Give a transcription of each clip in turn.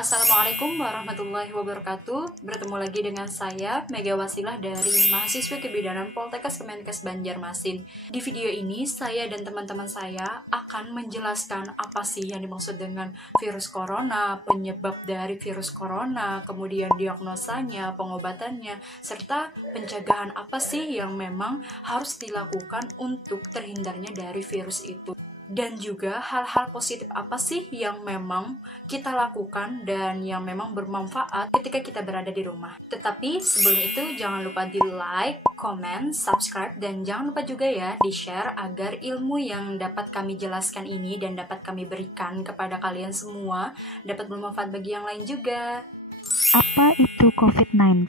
Assalamualaikum warahmatullahi wabarakatuh. Bertemu lagi dengan saya, Mega Wasilah dari Mahasiswa Kebidanan Poltekkes Kemenkes Banjarmasin. Di video ini, saya dan teman-teman saya akan menjelaskan apa sih yang dimaksud dengan virus corona, penyebab dari virus corona, kemudian diagnosanya, pengobatannya, serta pencegahan apa sih yang memang harus dilakukan untuk terhindarnya dari virus itu. Dan juga hal-hal positif apa sih yang memang kita lakukan dan yang memang bermanfaat ketika kita berada di rumah. Tetapi sebelum itu jangan lupa di like, comment, subscribe, dan jangan lupa juga ya di share agar ilmu yang dapat kami jelaskan ini dan dapat kami berikan kepada kalian semua dapat bermanfaat bagi yang lain juga. Apa itu COVID-19?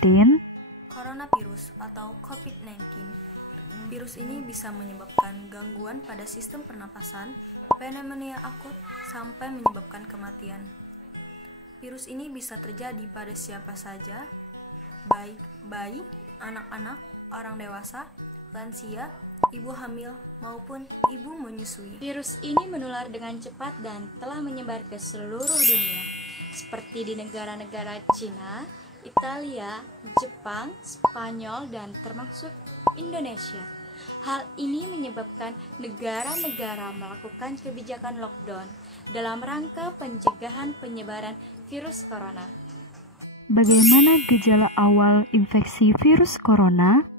Coronavirus atau COVID-19. Virus ini bisa menyebabkan gangguan pada sistem pernapasan, pneumonia akut, sampai menyebabkan kematian. Virus ini bisa terjadi pada siapa saja, baik bayi, anak-anak, orang dewasa, lansia, ibu hamil, maupun ibu menyusui. Virus ini menular dengan cepat dan telah menyebar ke seluruh dunia, seperti di negara-negara Cina, Italia, Jepang, Spanyol, dan termasuk Indonesia. Hal ini menyebabkan negara-negara melakukan kebijakan lockdown dalam rangka pencegahan penyebaran virus corona. Bagaimana gejala awal infeksi virus corona?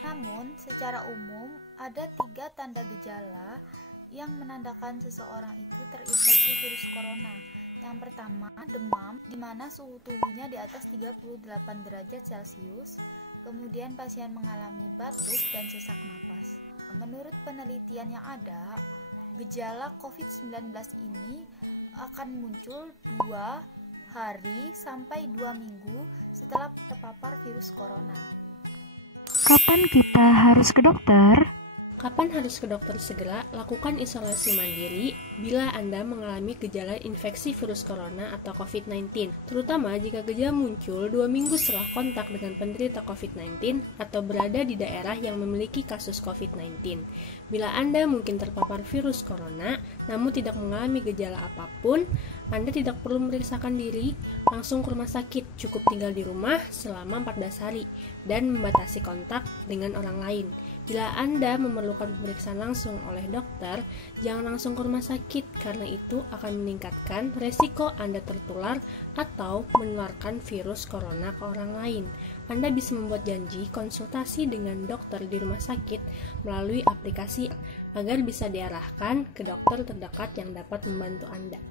Namun, secara umum, ada 3 tanda gejala yang menandakan seseorang itu terinfeksi virus corona. Yang pertama, demam, di mana suhu tubuhnya di atas 38 derajat Celcius. Kemudian pasien mengalami batuk dan sesak napas. Menurut penelitian yang ada, gejala COVID-19 ini akan muncul 2 hari sampai 2 minggu setelah terpapar virus corona. Kapan kita harus ke dokter? Kapan harus ke dokter segera? Lakukan isolasi mandiri bila Anda mengalami gejala infeksi virus corona atau COVID-19, terutama jika gejala muncul 2 minggu setelah kontak dengan penderita COVID-19 atau berada di daerah yang memiliki kasus COVID-19. Bila Anda mungkin terpapar virus corona, namun tidak mengalami gejala apapun, Anda tidak perlu memeriksakan diri, langsung ke rumah sakit, cukup tinggal di rumah selama 14 hari, dan membatasi kontak dengan orang lain. Bila Anda memerlukan pemeriksaan langsung oleh dokter, jangan langsung ke rumah sakit karena itu akan meningkatkan resiko Anda tertular atau menularkan virus corona ke orang lain. Anda bisa membuat janji konsultasi dengan dokter di rumah sakit melalui aplikasi agar bisa diarahkan ke dokter terdekat yang dapat membantu Anda.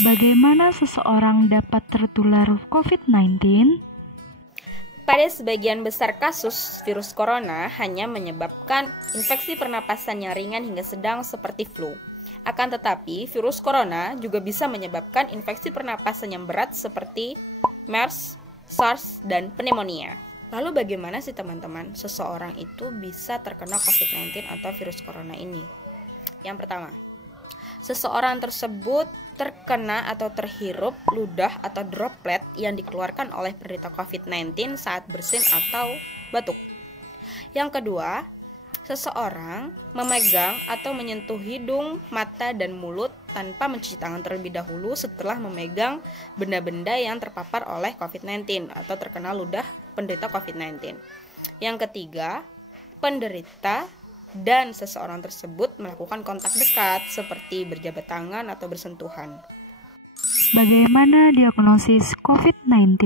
Bagaimana seseorang dapat tertular COVID-19? Pada sebagian besar kasus, virus corona hanya menyebabkan infeksi pernapasan yang ringan hingga sedang seperti flu. Akan tetapi, virus corona juga bisa menyebabkan infeksi pernapasan yang berat seperti MERS, SARS, dan pneumonia. Lalu bagaimana sih teman-teman seseorang itu bisa terkena COVID-19 atau virus corona ini? Yang pertama, seseorang tersebut terkena atau terhirup ludah atau droplet yang dikeluarkan oleh penderita COVID-19 saat bersin atau batuk. Yang kedua, seseorang memegang atau menyentuh hidung, mata, dan mulut tanpa mencuci tangan terlebih dahulu setelah memegang benda-benda yang terpapar oleh COVID-19 atau terkena ludah penderita COVID-19. Yang ketiga, penderita dan seseorang tersebut melakukan kontak dekat seperti berjabat tangan atau bersentuhan. Bagaimana diagnosis COVID-19?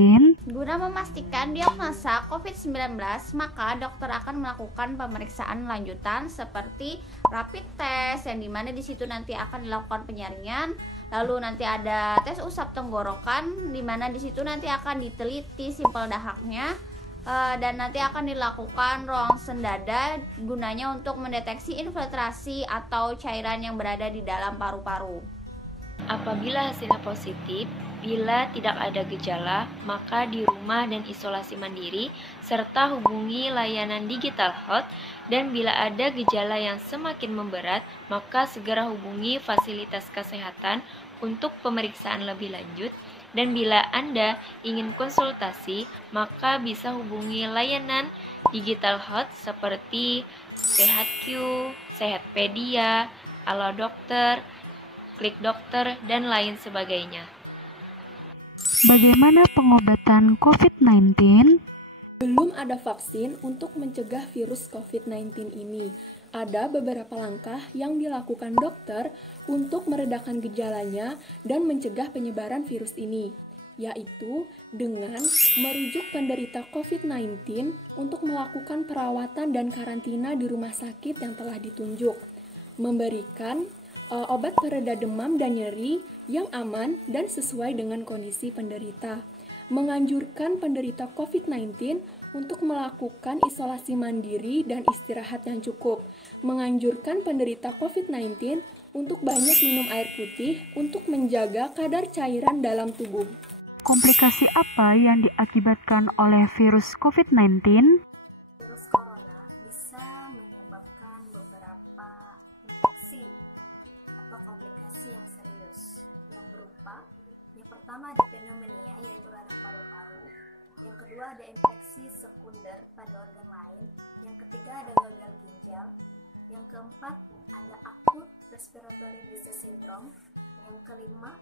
Guna memastikan diagnosa COVID-19, maka dokter akan melakukan pemeriksaan lanjutan seperti rapid test, yang dimana di situ nanti akan dilakukan penyaringan. Lalu nanti ada tes usap tenggorokan, dimana di situ nanti akan diteliti simpel dahaknya. Dan nanti akan dilakukan ronsen dada gunanya untuk mendeteksi infiltrasi atau cairan yang berada di dalam paru-paru. Apabila hasilnya positif, bila tidak ada gejala, maka di rumah dan isolasi mandiri, serta hubungi layanan digital health, dan bila ada gejala yang semakin memberat, maka segera hubungi fasilitas kesehatan untuk pemeriksaan lebih lanjut, dan bila Anda ingin konsultasi, maka bisa hubungi layanan digital health seperti SehatQ, Sehatpedia, Halo Dokter, Klik Dokter, dan lain sebagainya. Bagaimana pengobatan COVID-19? Belum ada vaksin untuk mencegah virus COVID-19 ini. Ada beberapa langkah yang dilakukan dokter untuk meredakan gejalanya dan mencegah penyebaran virus ini, yaitu dengan merujuk penderita COVID-19 untuk melakukan perawatan dan karantina di rumah sakit yang telah ditunjuk, memberikan obat pereda demam dan nyeri yang aman dan sesuai dengan kondisi penderita, menganjurkan penderita COVID-19 untuk melakukan isolasi mandiri dan istirahat yang cukup, menganjurkan penderita COVID-19 untuk banyak minum air putih untuk menjaga kadar cairan dalam tubuh. Komplikasi apa yang diakibatkan oleh virus COVID-19? Virus corona bisa menyebabkan beberapa infeksi atau komplikasi yang serius yang berupa yang pertama ada pneumonia yaitu radang paru-paru, yang kedua ada infeksi sekunder pada organ lain, yang ketiga ada gagal ginjal, yang keempat ada acute respiratory disease syndrome, yang kelima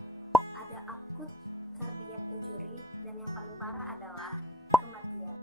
ada acute cardiac injury, dan yang paling parah adalah kematian.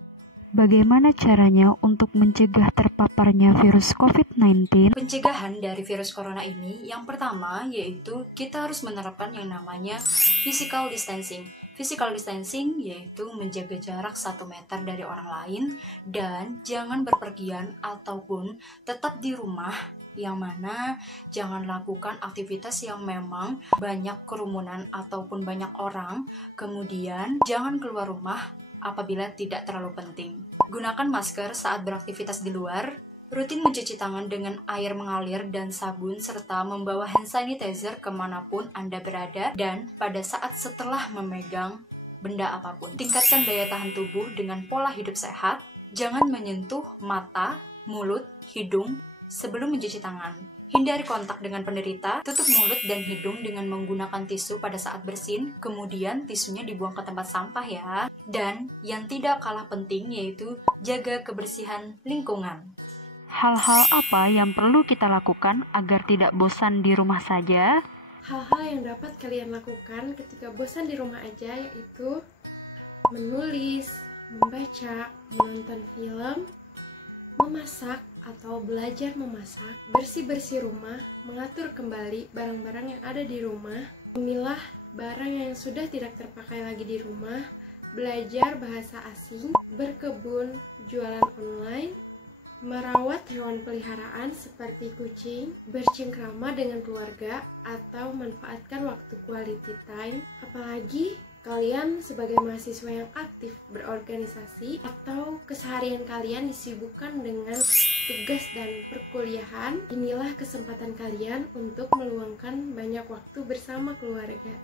Bagaimana caranya untuk mencegah terpaparnya virus COVID-19? Pencegahan dari virus corona ini yang pertama yaitu kita harus menerapkan yang namanya physical distancing. Physical distancing yaitu menjaga jarak 1 meter dari orang lain dan jangan berpergian ataupun tetap di rumah, yang mana jangan lakukan aktivitas yang memang banyak kerumunan ataupun banyak orang. Kemudian jangan keluar rumah apabila tidak terlalu penting. Gunakan masker saat beraktivitas di luar, rutin mencuci tangan dengan air mengalir dan sabun, serta membawa hand sanitizer kemanapun Anda berada dan pada saat setelah memegang benda apapun. Tingkatkan daya tahan tubuh dengan pola hidup sehat, jangan menyentuh mata, mulut, hidung sebelum mencuci tangan. Hindari kontak dengan penderita, tutup mulut dan hidung dengan menggunakan tisu pada saat bersin, kemudian tisunya dibuang ke tempat sampah ya. Dan yang tidak kalah penting yaitu jaga kebersihan lingkungan. Hal-hal apa yang perlu kita lakukan agar tidak bosan di rumah saja? Hal-hal yang dapat kalian lakukan ketika bosan di rumah aja yaitu menulis, membaca, menonton film, memasak atau belajar memasak, bersih-bersih rumah, mengatur kembali barang-barang yang ada di rumah, memilah barang yang sudah tidak terpakai lagi di rumah, belajar bahasa asing, berkebun, jualan online, merawat hewan peliharaan seperti kucing, bercengkrama dengan keluarga, atau manfaatkan waktu quality time. Apalagi kalian sebagai mahasiswa yang aktif berorganisasi atau keseharian kalian disibukkan dengan tugas dan perkuliahan, inilah kesempatan kalian untuk meluangkan banyak waktu bersama keluarga.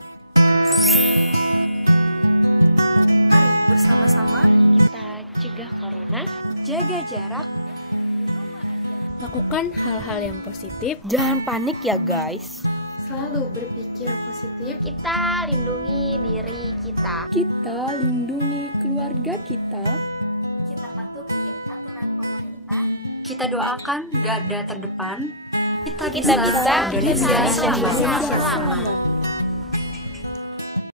Mari bersama-sama Kita cegah corona, jaga jarak. Lakukan hal-hal yang positif, Jangan panik ya guys. selalu berpikir positif, Kita lindungi diri kita. kita lindungi keluarga kita. Kita patuhi aturan pemerintah. Kita doakan garda terdepan. Kita bisa bisa Indonesia Indonesia selamat. selamat. Selamat.